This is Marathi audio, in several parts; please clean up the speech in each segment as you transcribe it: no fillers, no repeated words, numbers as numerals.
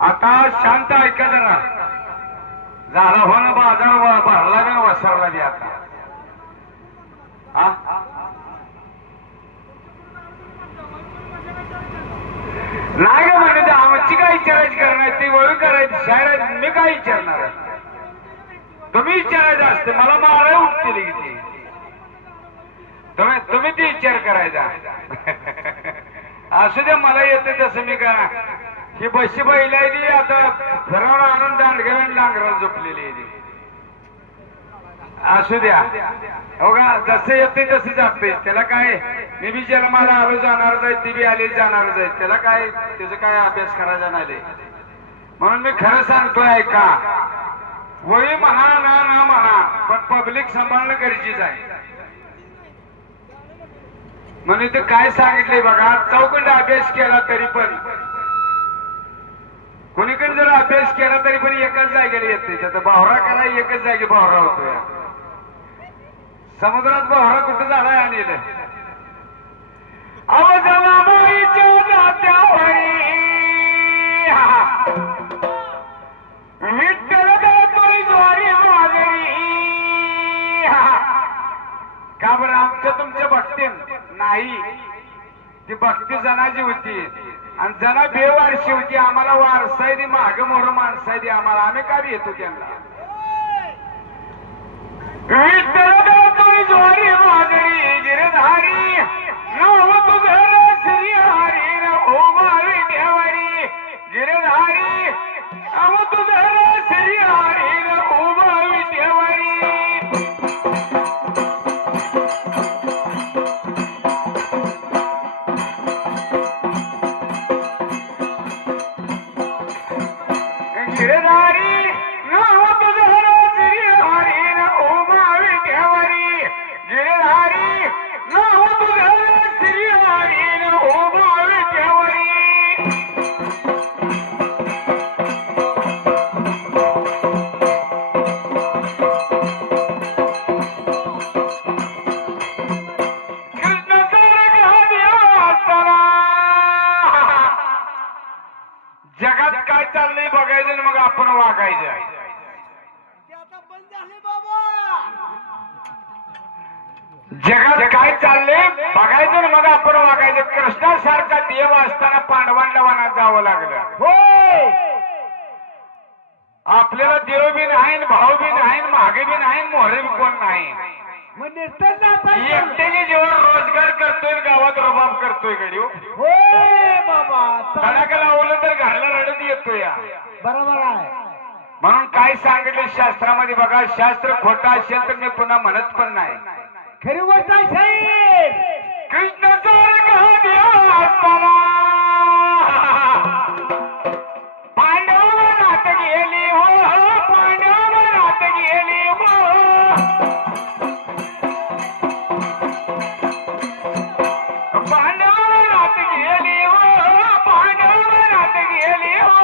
आता शांत ऐका जरा. झाला हो ना बाजार भरला बी वसरला बी आता. नाही का म्हणजे आमची काय विचारायची करणार ती वळू करायची शायरात मी काय विचारणार. तुम्ही विचारायचं असते मला मारा उठते किती. तुम्ही ती विचार करायचा. असू द्या मला येते तसं मी का ही बशी बैला ती आता फिरवून आणून दांडग्यावर डांगराला झोपलेली आहे. असू द्या हो का जसं येते तसं जाते. त्याला काय मी बी जन्माला आलो जाणारच आहे ती बी आली जाणारच आहे. त्याला काय त्याचा काय अभ्यास करायचा नाही. म्हणून मी खरं सांगतोय ऐका. वळी म्हणा ना म्हणा पण पब्लिक सांभाळणं गरजेचं आहे. म्हणून इथं काय सांगितलंय बघा. चौकंड अभ्यास केला तरी पण कोणीकडे जर अभ्यास केला तरी पण एकाच जागेला येते. त्याचा बावरा करा एकच जागी बावरा होतोय. समुद्रात बावरा कुठं झालाय आणि का बरं आमच्या तुमच्या भक्ती नाही. ती भक्ती जनाची होती आणि जना बेवारशी होती. आम्हाला वारसाय ती माग मोर माणसाय ती आम्हाला. आम्ही का बी येतो त्यांना. ज्वारी मागरी गिरधारी नव तुझं श्री हरी नवमावी देवारी गिरधारी नव तुझं श्री हरी नवमावी देवारी. जगात काय चाललंय बघायचं मग आपण वागायचं. जगात काय चाललंय बघायचं मग आपण वागायचं. कृष्णासारखा देव असताना पांडवांना वनात जावं लागलं. आपल्याला देव बी नाही भाऊ बी नाही मागे बी नाही मोहरे बी कोण नाही. एकट्याने जेव्हा रोजगार करतोय गावात रुबाब करतोय गडी धडाका लावलं तर घरला रडत येतोय. बरोबर आहे. म्हणून काय सांगितलं शास्त्रामध्ये बघा. शास्त्र खोटा असेल तर मी पुन्हा म्हणत पण नाही. खरी गोष्ट आहे. कृष्णाचा देव असताना पांडव वनात गेली हो. पांडव वनात गेली हो. पांडव वनात गेली हो. पांडव वनात गेली हो.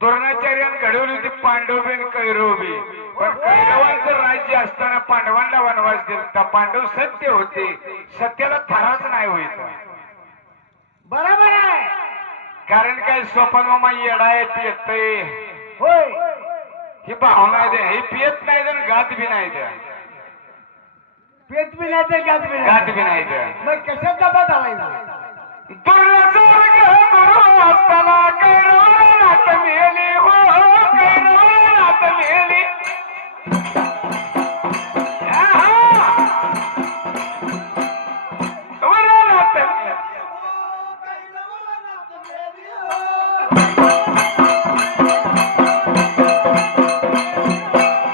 द्रोणाचार्याने घडवली होती पांडव आणि कैरव बी. पण कैरवांचं राज्य असताना पांडवांना वनवास दिला. पांडव सत्य होते. सत्याला थराच नाही होईल. बरोबर आहे. कारण काय सोपान मामा येडाय पियतय होय. ही भावना दे. हे पियत नाही तर गात बी नाही द्या. पेट बी नाही तर गात बी नाही द्या. मग कशात डबा घालायचा. असताना कैरवात मेली हो. कैरवात मेली.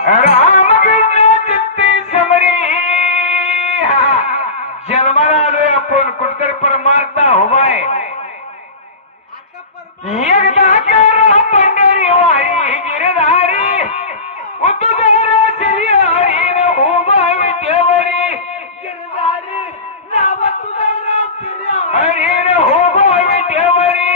रामकृष्ण चित्ती समरी जन्माला आलोय आपण कुठतरी परमार्थ उभाय एकदा करा पंढरी वारी गिरधारी उतुदाराची हरीन उभा विटेवरी गिरधारी नाव तुझं रात्री हरीन उभा विटेवरी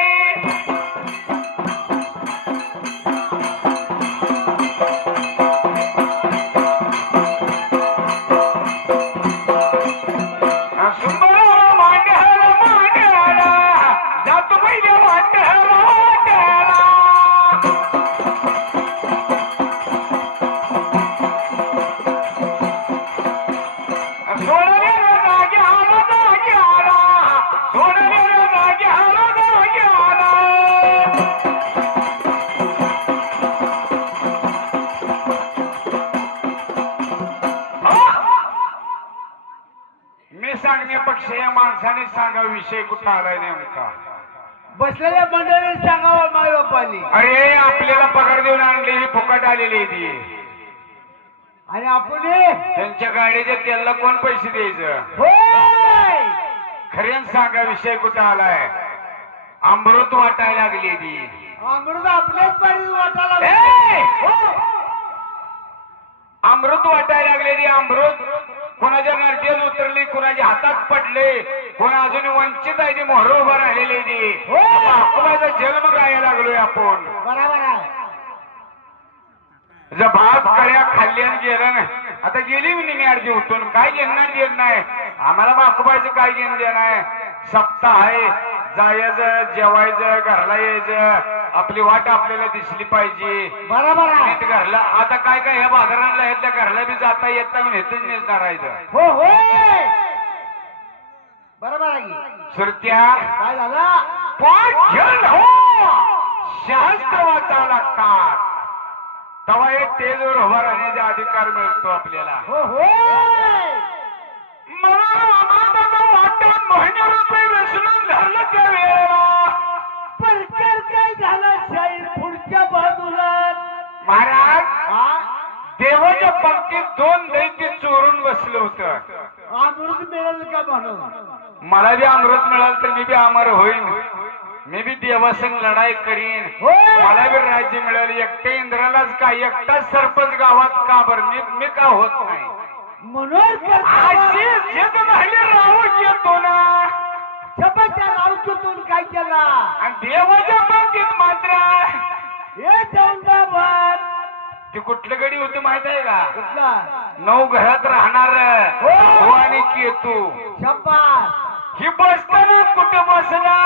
मी सांगण्यापेक्षा या माणसाने सांगा विषय कुठं आलाय नेमका बसलेल्या मंडळीने सांगावं माय बापानी अरे आपल्याला पगार देऊन आणली ही फुकट आलेली आहे ती आणि आपण त्यांच्या गाडीच्या तेलला कोण पैसे द्यायचं होय खऱ्यान सांगा विषय कुठं आलाय अमृत वाटायला लागली ती अमृत आपल्याच पाणी वाटायला ए! हो. अमृत वाटायला लागले ती अमृत कोणाच्या नरकेत उतरली कोणाच्या हातात पडले कोण अजून वंचित आहे ती मोहर उभा राहिलेली ती हो. बापूबाचा जन्म गायला लागलोय आपण बरोबर आहे जर भात कळ्या खाल्ल्यानं गेलं ना आता गेली मी निम्मी अर्धी उठून काय घेणार देत नाही आम्हाला बापूबाचं काय घेणं देणं आहे सप्ताह आहे जायचं जेवायचं घरला यायचं आपली वाट आपल्याला दिसली पाहिजे बरोबर आहे नीट घरला आता काय काय ह्या बाजारांना ह्यातल्या घरला बी जाता येत नाही म्हणून हेतून नेच करायचं हो होय बरोबर आहे की. सुरत्या काय झालं शास्त्र वाचावं लागतात तेव्हा एक स्टेजवर उभा राहण्याचा अधिकार मिळतो आपल्याला हो होय मला वाटत महिने रुपये विसरून धरलं त्या वेळेला परकर काय झालं शाहीर पुढच्या बाजूला महाराज हा देवाच्या पंक्तीत 2 दैत्य चोरून बसलं होतं अमृत मिळेल का म्हणून मला बी अमृत मिळालं तर मी बी अमर होईन मी बी देवासंग लढाई करीन होय. मला बी राज्य मिळेल एकटे इंद्रालाच काय एकटाच सरपंच गावात का बर मी का होत नाही म्हणून अशी जिद झाली राहू येतो ना शपथच्या रावतून काय केला आणि देवाच्या पंक्तीत मात्र हे जाऊन बाबा ते कुठलं गडी होतं माहित आहे का कुठला 9 घरात राहणार हो. आणि केतू शपथ ही बसताना कुठं बसला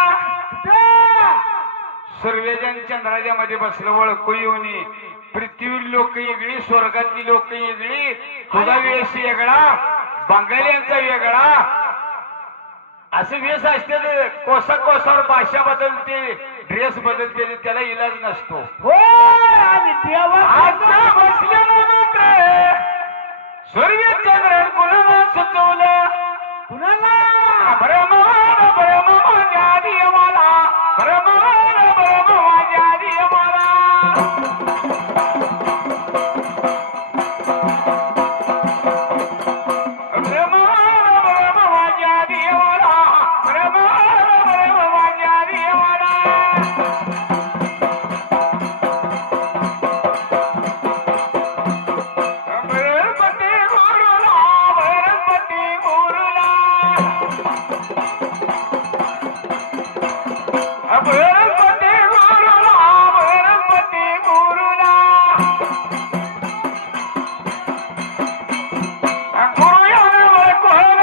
सूर्यजन चंद्राच्या मध्ये बसलं ओळखू येऊनी पृथ्वी लोक वेगळी स्वर्गातली लोक वेगळी तुझा वेश वेगळा बंगाल्यांचा वेगळा असं वेश असते कोसा कोसावर भाषा बदलते ड्रेस बदलते त्याला इलाज नसतो आणि देवा आता बसल्यानं मात्र सूर्य चंद्र कुणाला सुचवलं कुणाला माझ्या देवाला माझ्या देवाला माझ्या देवाला माझ्या देवाला बृहस्पती गुरुला बृहस्पती गुरुला बृहस्पती गुरुला बृहस्पती गुरुला गुरु यादव कोण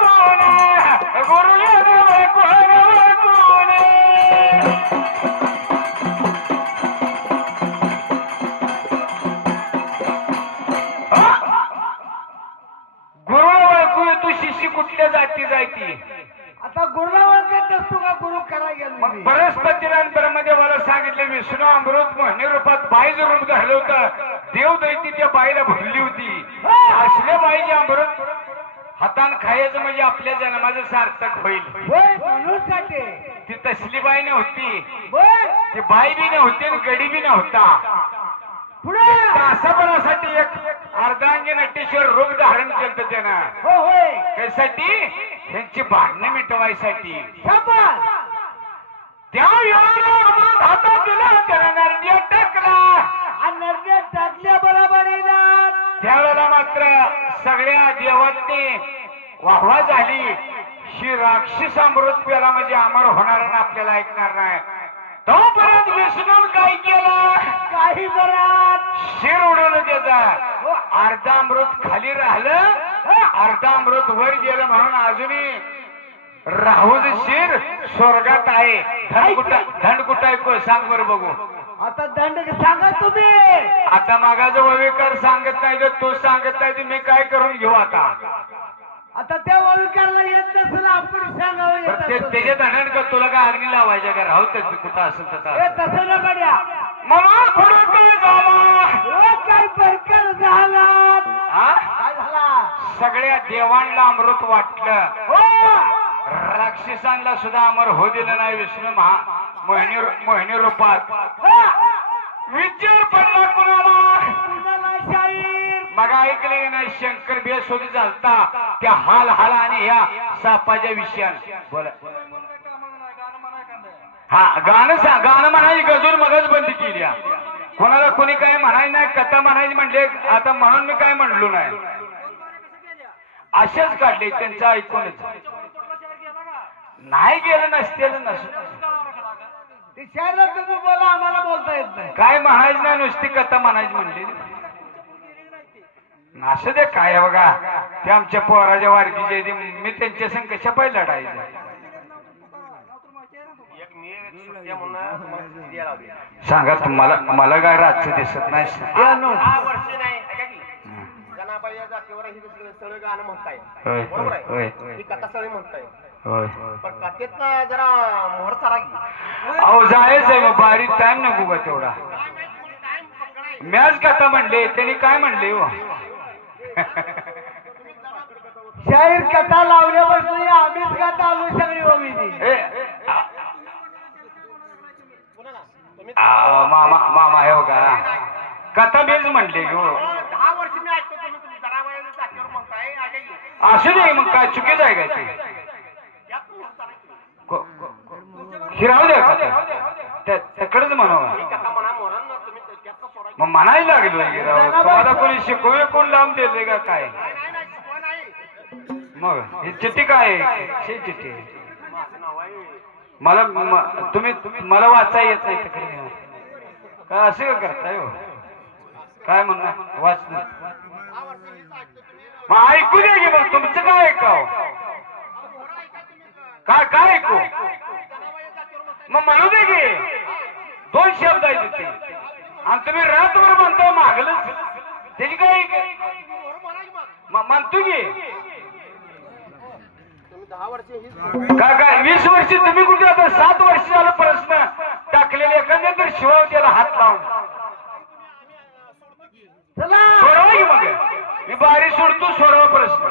कोण गुरु यादव कोण कोण गुरुला ओळखू तू शिष्य कुठल्या जाती जायती आता गुरुला ओळखत नसतो का गुरु करायला मग गेलो बृहस्पतीरांमध्ये मला सांगितले विष्णू अमृत मोहिनी रूपात बाईचं रूप धरलं होतं देव दैती त्या बाईला भरली होती असल्या बाईचे अमृत हातान खायचं म्हणजे आपल्या जन्माचं सार्थक होईल होय म्हणून साठी ती तसली बाई नव्हती होय ती बाई बी नव्हती आणि गडी बी नव्हता पुढे तासाभरासाठी एक अर्धांगी नटेश्वर रूप धारण केलं त्यानं. हो होय त्यासाठी त्यांची भांडणे मिटवायसाठी शाबास त्या अमृत हातात दिलं त्यानं नरड्या टाकला. आणि नरड्यात टाकल्या बरोबरीला त्यावेळेला मात्र सगळ्या देवांनी वाहवा झाली. श्री राक्षस अमृत प्याला म्हणजे अमर होणार आणि आपल्याला ऐकणार नाही. तोपर्यंत विष्णू काय केलं काही बरात शिर उडवलं त्याचा. अर्धा अमृत खाली राहिलं अर्धा अमृत वर गेलं म्हणून अजूनही राहूच शिर स्वर्गात आहे. दंड कुठं ऐकू सांग बरं बघू. आता दंड सांगा तुम्ही आता मागाचं वविकार सांगत नाही तर तू सांगत नाही तर मी काय करून घेऊ आता. आता त्या वविकाराला येत नसेल आपण सांगावं येत असेल. त्याच्या दंडाने का तुला काय अग्नी लावायच्या का राहू त्याचं कुठं असेल हे तसं. तसं न गड्या मला पुढे काय झाला काय प्रकार झाला हा? काय झाला सगळ्या देवांना अमृत वाटलं. हो राक्षसांना सुद्धा अमर हो दिलं नाही. विष्णू मोहिनी रूपात विचार पडला कुणाला कुणाला शाहीर मग ऐकले नाही. शंकर बेसोदी चालता त्या हाल हाल आणि ह्या सापाच्या विषयान बोला. हा गाणं सांग. गाणं म्हणायची गजूर मगच बंद केली. कोणाला कोणी काय म्हणायचं नाही. कथा म्हणायची म्हणले आता म्हणून मी काय म्हणलो नाही. अशाच काढले त्यांचं ऐकूनच नाही गेलं नसतेलं नसतं. ते शायरला तुम्ही बोला आम्हाला बोलता येत नाही. काय म्हणायचं नाही नुसती कथा म्हणायची म्हणली. असं दे काय आहे बघा ते आमच्या पोराच्या वारकीचे मी त्यांच्या संग कशा पाहिजे लढायचं. सांगा तुम्हाला मला काय रातचं दिसत नाही. होय होय होय जरा मोहर चाला अहो जायचं आहे मग बारीक टाइम नको का तेवढा. मॅच कथा म्हणले त्यांनी काय म्हणले हो शाहीर कथा लावल्यापासून आम्हीच कथा आलो सगळी ओवीची. मामा मामा हे बघा कथा बेच म्हणले हो. 10 वर्ष मी ऐकतो तुम्ही जरा वेळ जातीवर म्हणताय असू दे मग काय चुकीच आहे का ते राहू द्या कथा त्याकडेच म्हणावं. मग म्हणायला लागलो तुम्हाला कोणी शिकवून कोण लावून दिले का काय. मग ही चिठ्ठी काय आहे चिठ्ठी मला तुम्ही मला वाचा येत नाही तिकडे काय असं का करताय हो. काय म्हणणार वाच मग ऐकू दे की मग तुमचं काय ऐकाव काय काय ऐकू मग म्हणू दे की 2 शब्द आहेत तिथे आणि तुम्ही रातभर म्हणतो मागलंच त्याची काय म्हणतो की काय काय 20 वर्ष तुम्ही कुठे आता 7 वर्ष झालं प्रश्न टाकलेले एखाद्या तर शिवाय त्याला हात लावून सोडवा की मग मी बारी सोडतो. सोडवा प्रश्न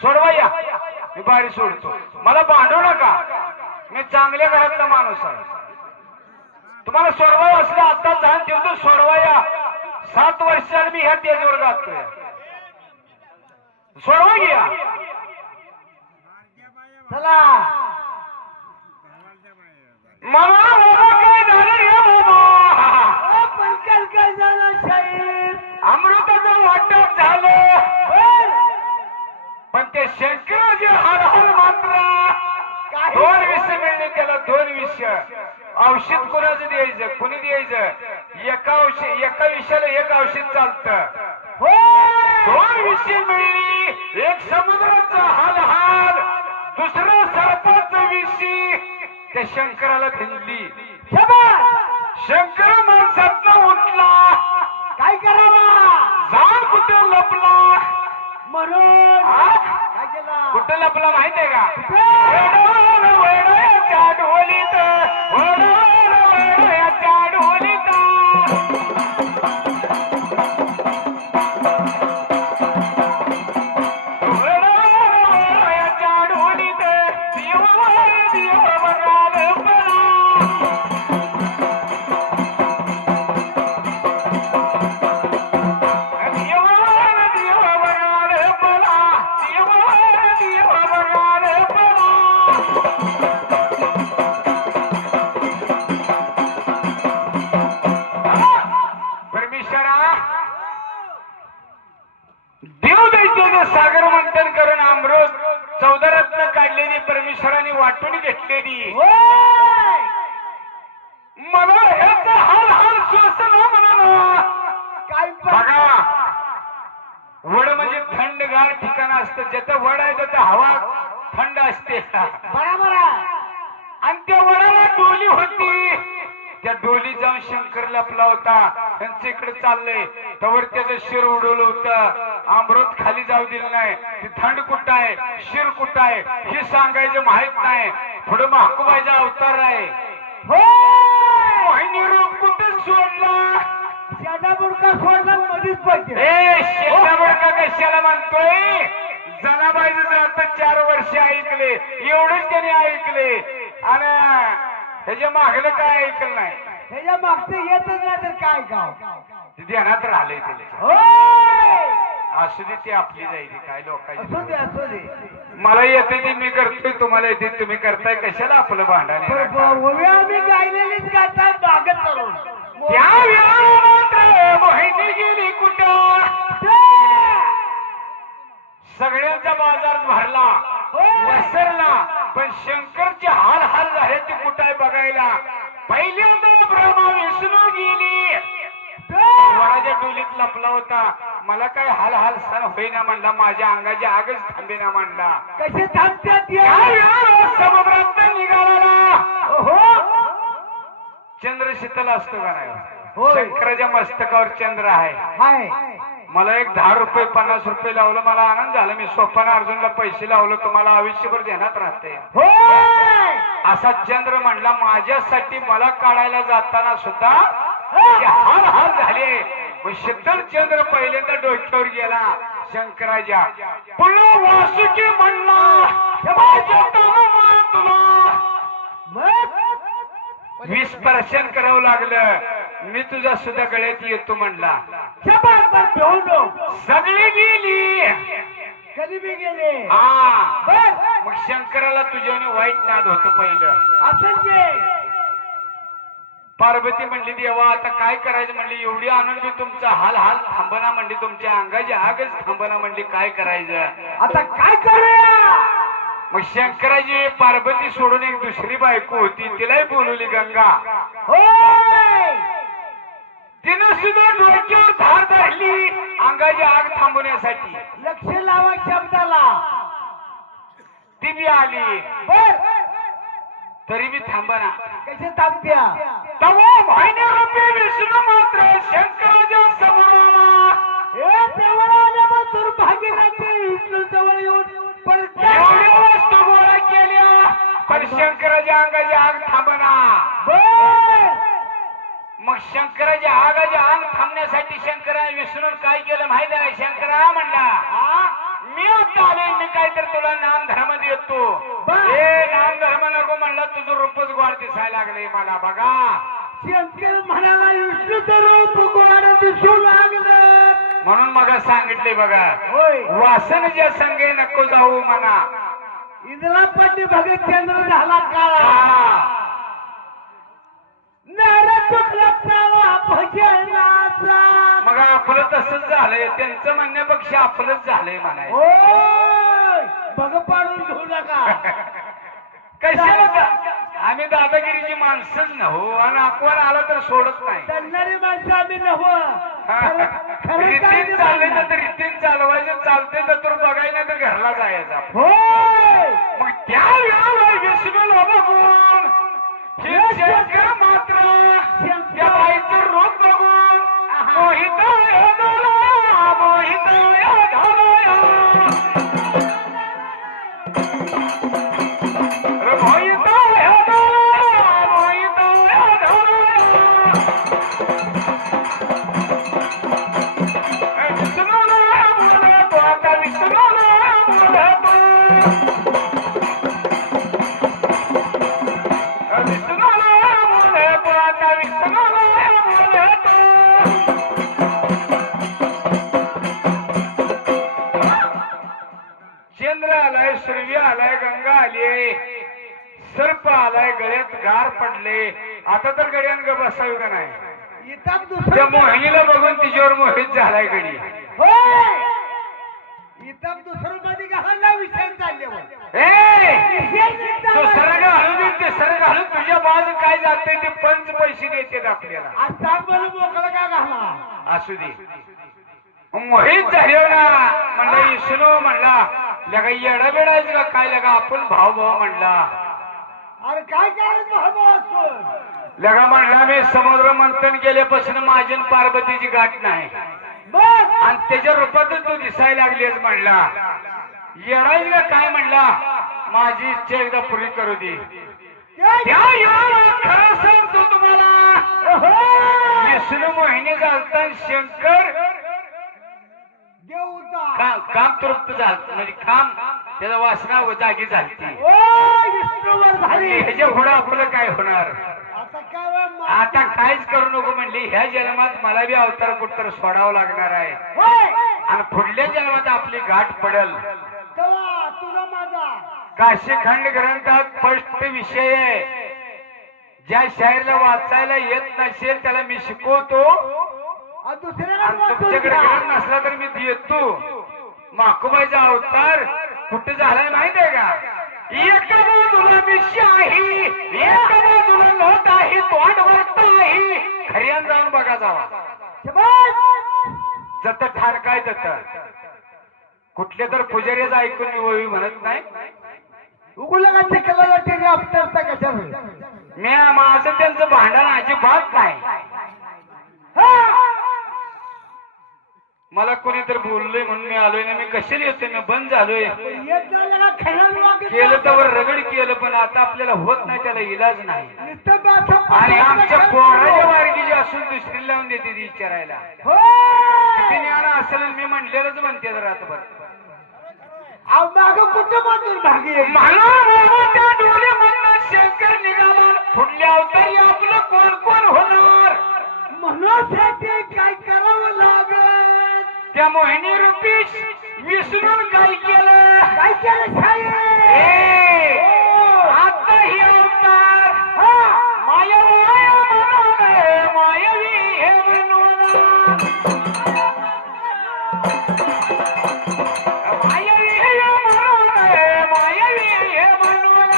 सोडवा या मी बारी सोडतो. मला भांडू नका मी चांगल्या घरातला माणूस आहे. तुम्हाला सोडवा असलं आता जाण ठेवतो सोडवा या. 7 वर्षांनी मी ह्या तेजवर गातोय सोडवा घ्या. चला मला बाबा काय झालं रे बाबा प्रकार काय झाला शाहीर अमृताचं वाटप झालं पण ते शंकराचे हर हर मात्र 2 विषय मिळले त्याला 2 विषय. औषध कोणाचं द्यायचं कोणी द्यायचं एका विषयाला 1 औषध चालतं. 2 विषय मिळली. एक समुद्राचा हाल हाल दुसरं सर्पाचं विषय त्या शंकराला भिंजली. शंकर माणसातनं उठला काय करावा झाड कुठं लपला म्हणून काय केला कुठं लपला माहितीये का वडाच्या ढोलीत वडाच्या ढोलीत वडाच्या ढोलीत देव बघाल पडा. देव वड आहे तर हवा थंड असते बरोबर आहे. आणि त्या वडाला डोली होती. त्या डोली जाऊन शंकर लपला होता. त्यांच्या इकडे चाललंय तवर त्याचं शिर उडवलं होतं. अमृत खाली जाऊ दिलं नाही. ती थंड कुठं आहे, शिर कुठं आहे हे सांगायचं माहित नाही. पुढे महाकुबाईचा अवतार आहे. मोहिनी रूप कुठे सोडला. शेटा बुडका सोडला मध्येच पाहिजे. ए शेता बडका कशाला म्हणतोय. जनाबाईचं जात 4 वर्ष ऐकले एवढेच त्याने ऐकले आणि ह्याच्या मागलं काय ऐकलं नाही. ह्याच्या मागचं येतच नाही तर काय गाव. ते ध्यानात राहिले त्याच्या. होय. असू दे ती आपली जाईल काय असू लोकांची. दे असू दे. मला येते ती मी करतोय तुम्हाला येते तुम्ही करताय कशाला आपलं भांडण ओव्या आम्ही गायलेलीच गातात बागत करून. त्या वेळेला मात्र मोहिनी गेली कुठं. सगळ्यांचा बाजार भरला वसरला पण शंकरचे हाल हाल झाले ते कुठं आहे बघायला. पहिल्यांदा ब्रह्मा विष्णू गेली. वडाच्या डोलीत लपला होता. मला काय हाल हाल सण होईना म्हणला. माझ्या अंगाची आगच थांबेना म्हणला. कसे थांबतात समुद्रात निघाला. हो चंद्र शीतल असतो का नाही. होय. शंकराच्या मस्तकावर चंद्र आहे. हाय. मला एक 10 रुपये 50 रुपये लावलं मला आनंद झाला. मी सोपान अर्जुनला पैसे लावलं तुम्हाला आयुष्यभर ध्यानात राहते. होय. असा चंद्र म्हणला माझ्यासाठी मला काढायला जाताना सुद्धा हाल हाल झाले. शीतल चंद्र पहिल्यांदा डोक्यावर गेला शंकराच्या. पुन्हा वासुकी म्हणला विस्पर्शन करावं लागलं. मी तुझा सुद्धा गळ्यात येतो म्हणला. सगळी गेली. कधी बी गेले. हा मग शंकराला तुझ्याने वाईट नाद होत पहिलं. असं पार्वती म्हणली देवा आता काय करायचं म्हणली. एवढी आणून मी तुमचा हाल हाल थांबना म्हणली. तुमच्या अंगाची आगच थांबना म्हणली. काय करायचं आता काय करूया. मग शंकराची पार्वती सोडून एक दुसरी बायको होती तिलाही बोलवली गंगा. होय. तिनं सुद्धा डोक्यावर धार धरली अंगाची आग थांबवण्यासाठी. लक्ष लावा शब्दाला. ती बी आली बर तरी बी थांबना. कसे थांबत्या. तवा भाईने विष्णू मात्र शंकराच्या समोर आला. हे जवळ आल्यावर दुर्भाग्य विष्णू जवळ येऊन परत एवढ्या वस्तू गोळा केल्या पण शंकराच्या अंगाची आग थांबना. मग शंकराच्या आगाच्या अंग थांबण्यासाठी शंकराने विष्णू काय केलं माहिती आहे. शंकरा म्हणला मी आता आलोय मी काय तर तुला नाम धर्म देतो. हे नाम धर्म नको म्हणला तुझं रूपच गोड दिसायला लागले मला बघा. शंकर म्हणाला विष्णूचं रूप गोड दिसू लागलं म्हणून मग सांगितले बघा. होय. वासनच्या संगे नको जाऊ म्हणा. इंद्रापती भगत चंद्र झाला काळा. मग आपलं तसंच झालंय. त्यांचं म्हणण्यापेक्षा आपलंच झालंय म्हणाय. बघ पाडून घेऊ नका. कशाला आम्ही दादागिरीची माणसंच नव्हो आणि अपवाद आला तर सोडत नाही. चालणारी माणसं आम्ही नव्ह. रीतीन चालले तर रीतीन चालवायचं. चालते तर तू बघायला तर घरला जायचा. मग त्या वेळेला विष्णूला बघून हे शंकर मात्र त्या बाईचं रूप बघून मोहित मोहित चंद्र आलाय, सूर्य आलाय, गंगा आली, सर्प आलाय, गळ्यात गार पडले. आता तर गड्यान ग बसावी का नाही. त्या मोहिनीला बघून तिच्यावर मोहित झालाय गडी. इथं दुसरं मध्ये घालायला विषय चालले. दुसरं घालून तिसरं घालून तुझ्या बाजू काय जाते ते पंच पैसे देतात आपल्याला. आता मोकळा का घाला असू दे. मोहित झाले ना म्हणला विष्णू म्हणला लगा येडा बेडायचं का काय लगा आपण भाऊ भाऊ म्हणला अरे काय करायचं भाऊ लगा म्हणला मी समुद्र मंथन गेल्यापासून माझी आणि पार्वतीची गाठ नाही बस आणि त्याच्या रूपातच तू दिसायला लागलीस म्हणला येडायच का काय म्हणला माझी इच्छा एकदा पुरी करू दे त्या योगाला खरं सांगतो तुम्हाला विष्णू मोहिनी झालता शंकर काम तृप्त झालं म्हणजे काम त्याचा वासना जागी झाली ह्याच्या पुढं आपलं काय होणार आता काहीच करू नको म्हणली ह्या जन्मात मला बी अवतार कुठतर सोडावं लागणार आहे आणि पुढल्या जन्मात आपली गाठ पडेल तुझा माझा काशीखंड ग्रंथात स्पष्ट विषय आहे ज्या शाहीरला वाचायला येत नसेल त्याला मी शिकवतो आणि तुमच्याकडे ग्रंथ नसला तर मी देतो माकुबाईचा अवतार कुठे झालाय माहित आहे का एका बाजूला मी शाही एका बाजूला लोट आहे तोंड वरत आहे खऱ्यान जाऊन बघा जावा जत ठार काय जत कुठल्या तर पुजारीचं ऐकून मी ओवी म्हणत नाही उगुलाचे कलर टेने अवतारता कशा मी माझं त्यांचं भांडण अजिबात नाही मला कोणी तर बोललोय म्हणून मी आलोय ना मी कशाला येतोय मी बंद झालोय केलं तर रगड केलं पण आता आपल्याला होत नाही त्याला इलाज नाही आणि आमच्या पोराच्या वारगी असून दुसरी लावून देते ती विचारायला किती ज्ञान असेल मी म्हणलेलंच म्हणते रातभर माग कुठं बाजून मागे त्या डोळे म्हणून शंकर निघाला पुढल्या अवतारी आपलं कोण कोण होणार म्हणून काय करावं लागेल त्या मोहिनी रूपी विसरून काय केलं आता ही अवतार मायावी म्हणून मायावी हे म्हणून मायावी हे म्हणून मायावी हे म्हणून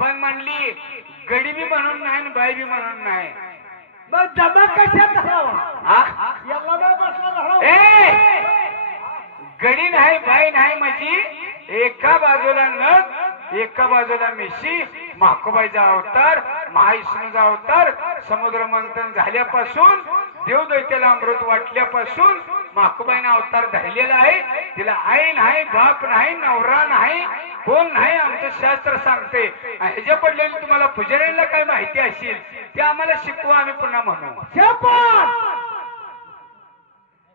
पण म्हणली गडी बी म्हणून नाही आणि बाई बी म्हणून नाही मग जमा कशात बसला गडी नाही बाई नाही म्हणजे एका बाजूला नद एका बाजूला मिशी माकोबाईचा अवतार महाविष्णूचा अवतार समुद्र मंथन झाल्यापासून देवदैत्याला अमृत वाटल्यापासून माकोबाईने अवतार धरलेला आहे तिला आई नाही बाप नाही नवरा नाही कोण नाही आमचं शास्त्र सांगते ह्याच्या पडलेली तुम्हाला पुजाऱ्यांना काय माहिती असेल ते आम्हाला शिकवा आम्ही पुन्हा म्हणू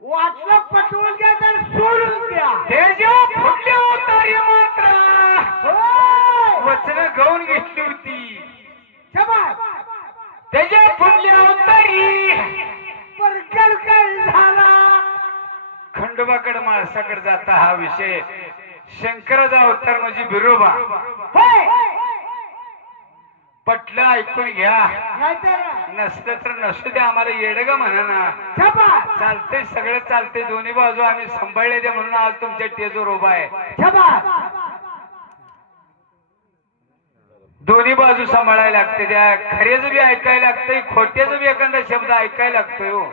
वाटलं पटवून घ्या तर सोडून द्या त्याच्या पुढल्या अवतारी मात्र वचन गाऊन घेतली होती त्याच्या पुढल्या अवतारी परकर काय झाला खंडोबाकडे माणसाकडे जाता हा विषय शंकराचा अवतार म्हणजे बिरोबा पटलं ऐकून घ्या नसलं तर नसू द्या आम्हाला येडग म्हणा ना चालतंय सगळं चालतंय दोन्ही बाजू आम्ही सांभाळले दे म्हणून आज तुमच्या टेजवर उभा आहे दोन्ही बाजू सांभाळायला लागते त्या खऱ्याचं बी ऐकायला लागतंय खोट्याचं बी एखादा शब्द ऐकायला लागतोय हो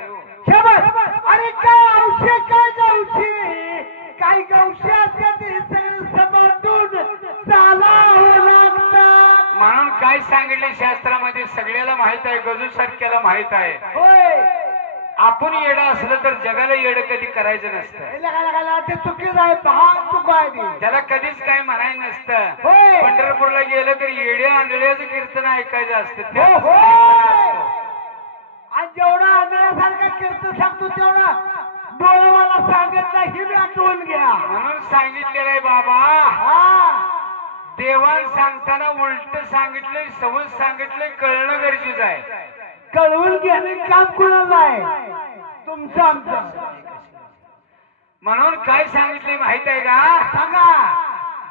अरे काय औषध काय गावशी काय गावशी असते ते सगळं समाटून चालावं लागतं म्हणून काय सांगितले शास्त्रामध्ये सगळ्याला माहित आहे गजू सारख्याला माहित आहे आपण येडा असलं तर जगाला येडं कधी करायचं नसतं ते चुकीच आहे चुक आहे त्याला कधीच काय म्हणायचं नसतं पंढरपूरला गेलं तर येड्या आंधळ्याचं कीर्तन ऐकायचं असतं आणि जेवढा आंधळ्यासारखा कीर्तन सांगतो तेवढा डोळे मला सांगत नाही मी आठवून घ्या म्हणून सांगितलेलं आहे बाबा देवान सांगताना उलट सांगितलंय सवय सांगितलंय कळणं गरजेचं आहे कळवून घेणे काम कोणाला आहे तुमचं आमचं म्हणून काय सांगितलंय माहित आहे का सांगा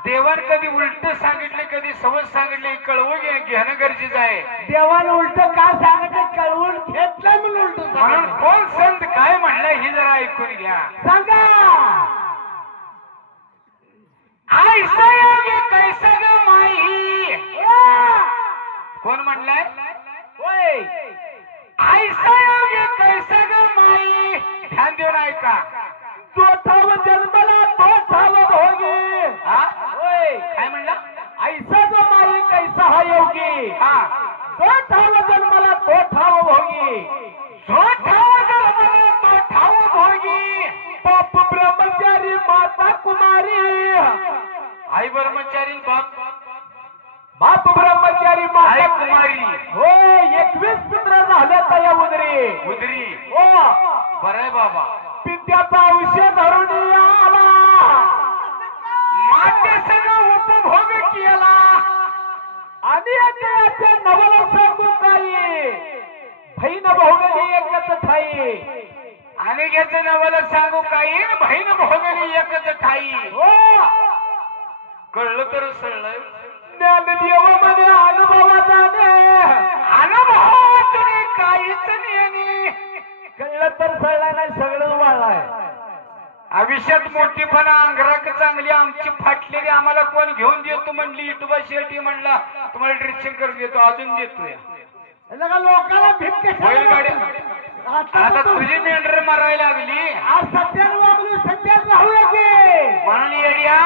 देवान कधी उलट सांगितले कधी समज सांगितले हे कळवून घेणं गरजेचं आहे. देवाला उलट काय सांगितलं कळवून घेतलं म्हणून उलट म्हणून कोण संत काय म्हणलं ही जरा ऐकून घ्या. सांगा. ऐसा योगी कैसा ग माई. कोण म्हणलंय? होय. ऐसा योगी कैसा ग माई. ध्यान देऊन ऐका. तो ठाव जन्मला तो ठाव भोगी. हा होय. काय म्हणला? ऐसा जो माई कैसा हा योगी. हा तो ठाव जन्मला तो ठाव भोगी. जो ठाव जन्मला तो ठाव भोगी. बाप ब्रह्मचारी माता कुमारी. आई ब्रह्मचारी बाप ब्रह्मचारी आई माता कुमारी. हो 21 पुत्र झाले त्या उदरी. उदरी. हो बरं बाबा. पित्याचा औषध धरून आला. माते सगळं उपभोग केला. आणि याचे नवल सांगू काही. बहीण भोगली एकच ठाई. आणि याचं नवल सांगू काही बहीण भोगली एकच खाई. हो कळलं तर सळलं. ज्ञानदेव मध्ये अनुभवा जाणे. अनुभवातून काहीच नेणे. कळलं तर सळला नाही सगळं वाळलाय. आयुष्यात मोठीपणा अंगराक चांगली आमची फाटलेली आम्हाला कोण घेऊन देतो म्हणली. इटुबा शेटी म्हणला तुम्हाला ड्रेसिंग करून देतो अजून देतोय. लोकांना भीत बैलगाडी. आता तुझी मेंढर मारायला लागली. आज सत्यान वागलो सत्यान राहूया की. म्हणून येड्या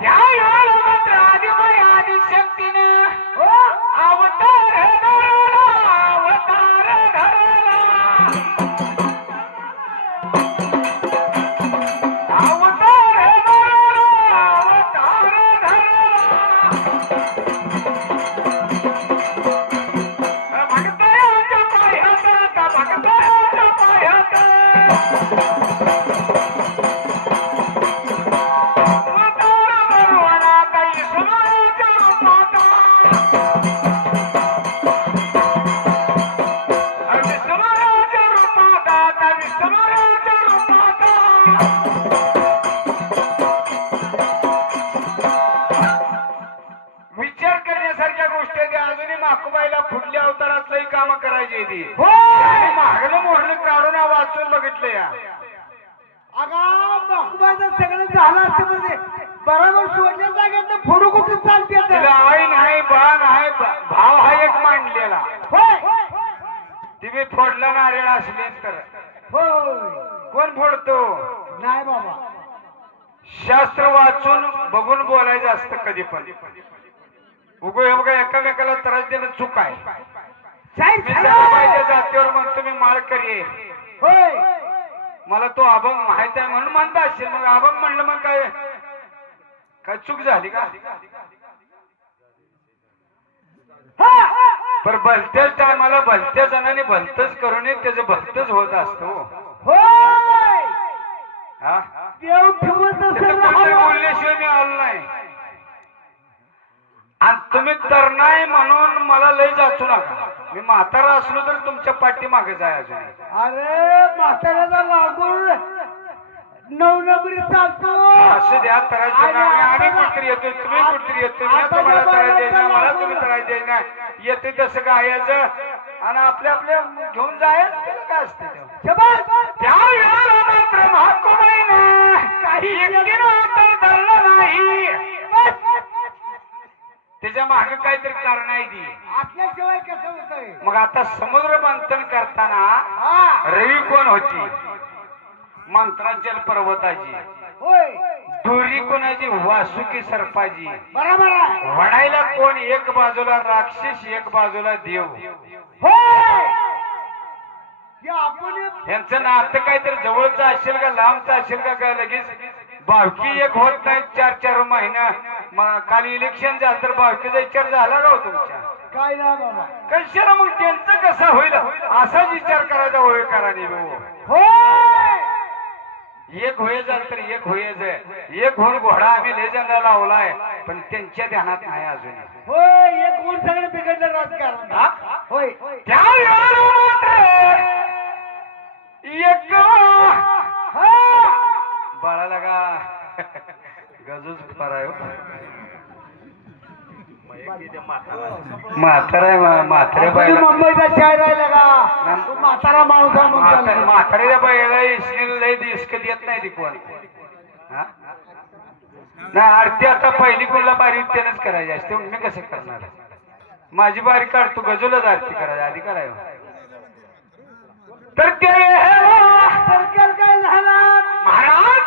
त्या वेळेला मात्र आदिबाई आदिशक्तीनं अवतार धरला. अवतार धरला. अवतार धरला. अवतार धरला. भक्ताच्या पायात भक्ताच्या पायात विचार करण्यासारख्या गोष्टी आहेत. अजूनही माकुबाईला पुढल्या अवतारातलंही काम करायची ती. मागलं मोहरलं काढून वाचून बघितलं या. मखबाचं सगळं झालं असतं म्हणजे बरोबर सोडल्या जागेत फोडू कुठे चालते. तिला आई नाही बा नाही भाव हा एक मांडलेला. तुम्ही फोडला नारळ असले तर कोण फोडतो? नाही बाबा. शास्त्र वाचून बघून बोलायचं असतं कधी पण. उगो हे बघा एकामेकाला त्रास देणं चूक आहे. मी पाहिजे जातीवर म्हणतो मी माळकरी आहे. मला तो अभंग माहित आहे म्हणून म्हणता असेल. मग अभंग म्हणलं मग काय काय चूक झाली का? पर भलत्याच टायमाला भलत्या जणांनी भलतच करून त्याचं भलतच होत असतो. देव ठेवत बोलल्याशिवाय मी आलो नाही. आणि तुम्ही तरणाय म्हणून मला लय जाचू नका. मी म्हातारा असलो तर तुमच्या पाठी मागे जाय अजून. अरे म्हाताऱ्याला लागून 9 नंबरी चालतो. असं द्या त्रास देणार. आम्ही कुठतरी येतोय तुम्ही कुठतरी येतोय. मी तुम्हाला त्रास द्यायचा मला तुम्ही त्रास द्यायचा. येते तसं गायचं आणि आपल्या आपल्या घेऊन जायचं. त्याला काय असते त्या वेळेला मात्र महाकुमारीनं काही एकटीनं अवतार धरला नाही. त्याच्या मागे काहीतरी कारण आहे ती. असल्याशिवाय कसं होतंय. मग आता समुद्र मंथन करताना रवी कोण होती? मंत्राचल पर्वताची. दोरी कोणाची? वासुकी सर्पाची. बरोबर आहे. वडायला कोण? एक बाजूला राक्षस एक बाजूला देव. यांचं नातं काहीतरी जवळचं असेल का लांबचं असेल का काय? लगेच बावकी एक होत नाही 4-4 महिना. काल इलेक्शन झालं तर बावकीचा विचार झाला का हो तुमच्या? काय ना बाबा. कशाला मग त्यांचं कसं होईल असाच विचार करायचा होय कराने. एक होय झालं तर एक होयच. एक होऊन घोडा आम्ही लेजंडला लावलाय पण त्यांच्या ध्यानात नाही अजून. होय एक होऊन सगळं बिघडलं राजकारण. होय त्या एक बाळाला का गजूच फराय म्हाताऱ्या बायला मुंबईचा शायर आहे का तू म्हातारा माणूस आहे मग त्याला. म्हाताऱ्या बायला इसकील लय इस्क देत नाही ती कोण हा? नाही आरती आता पहिली कोणला बारी त्यानंच करायची असते मी कसं करणार माझी बारी काढतो गजूलाच आरती करायची आधी करायला तर ते सरकार काय झाला महाराज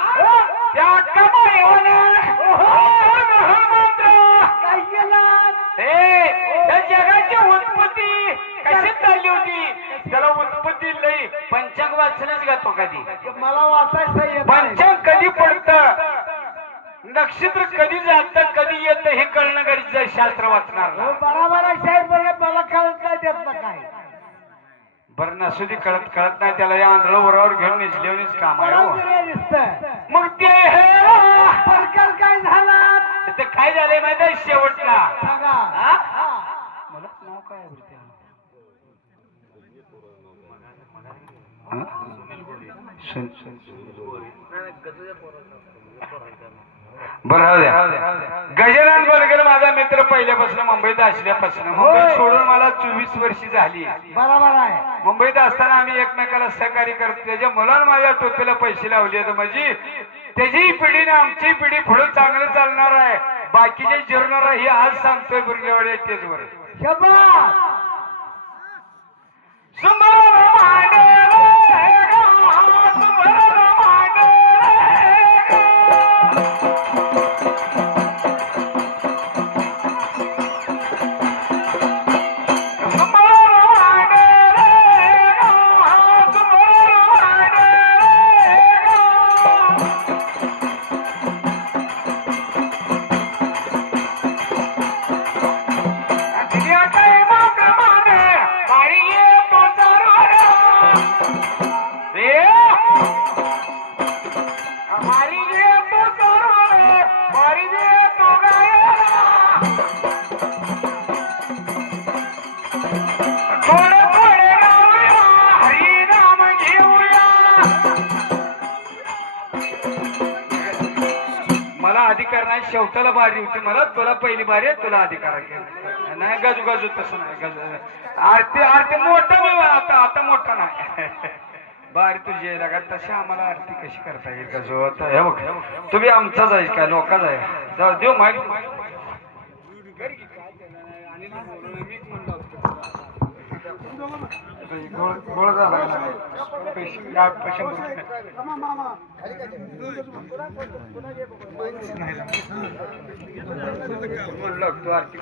त्या काय केलं त्या जगाची उत्पत्ती कशी चालली होती त्याला उत्पत्ती लई पंचांग वाचनच घेतो कधी मला वाचायचं येत नाही. पंचांग कधी पडत नक्षत्र कधी जात कधी येत हे कळणं गरजेचं आहे शास्त्र वाचणार हो, बरोबर आहे साहेब बरोबर मला कळत नाही त्यातलं काय बरं नसुदी कळत कळत नाही त्याला या आंधळ बरोबर घेऊन निजलेवणीच काम आहे हो. बरोबर आहे दिसतंय. मग ते सरकार काय झाला ते काय झालंय माहिती आहे शेवटला सांगा हा? हा. मला नाव काय आहे बरं बरं राहू द्या गजानन बोरकर माझा मित्र पहिल्यापासून मुंबईत असल्यापासून मुंबईत सोडून मला 24 वर्षी झाली बरोबर आहे मुंबईत असताना आम्ही एकमेकाला सहकार्य करतो त्याच्या मुलांना माझ्या टोपीला पैसे लावले तर माझी त्याची पिढी ना आमची पिढी पुढे चांगलं चालणार आहे बाकीचे जिरणार आहे हे आज सांगतोय बुरगेवाडी स्टेजवर शबास मला अधिकार नाही शेवटाला बारी होती मला तुला पहिली बारी आहे तुला अधिकार आहे नाही गाजू गाजू तसं नाही गाजू आरती आरती मोठा मी आता आता मोठा नाही बारी तुझी आहे का तशी आम्हाला आरती कशी करता येईल गाजू आता हे बघ तुम्ही आमचाच आहे काय लोकांच आहे जाऊ देऊ माहिती गोळ झाला लागतो आरती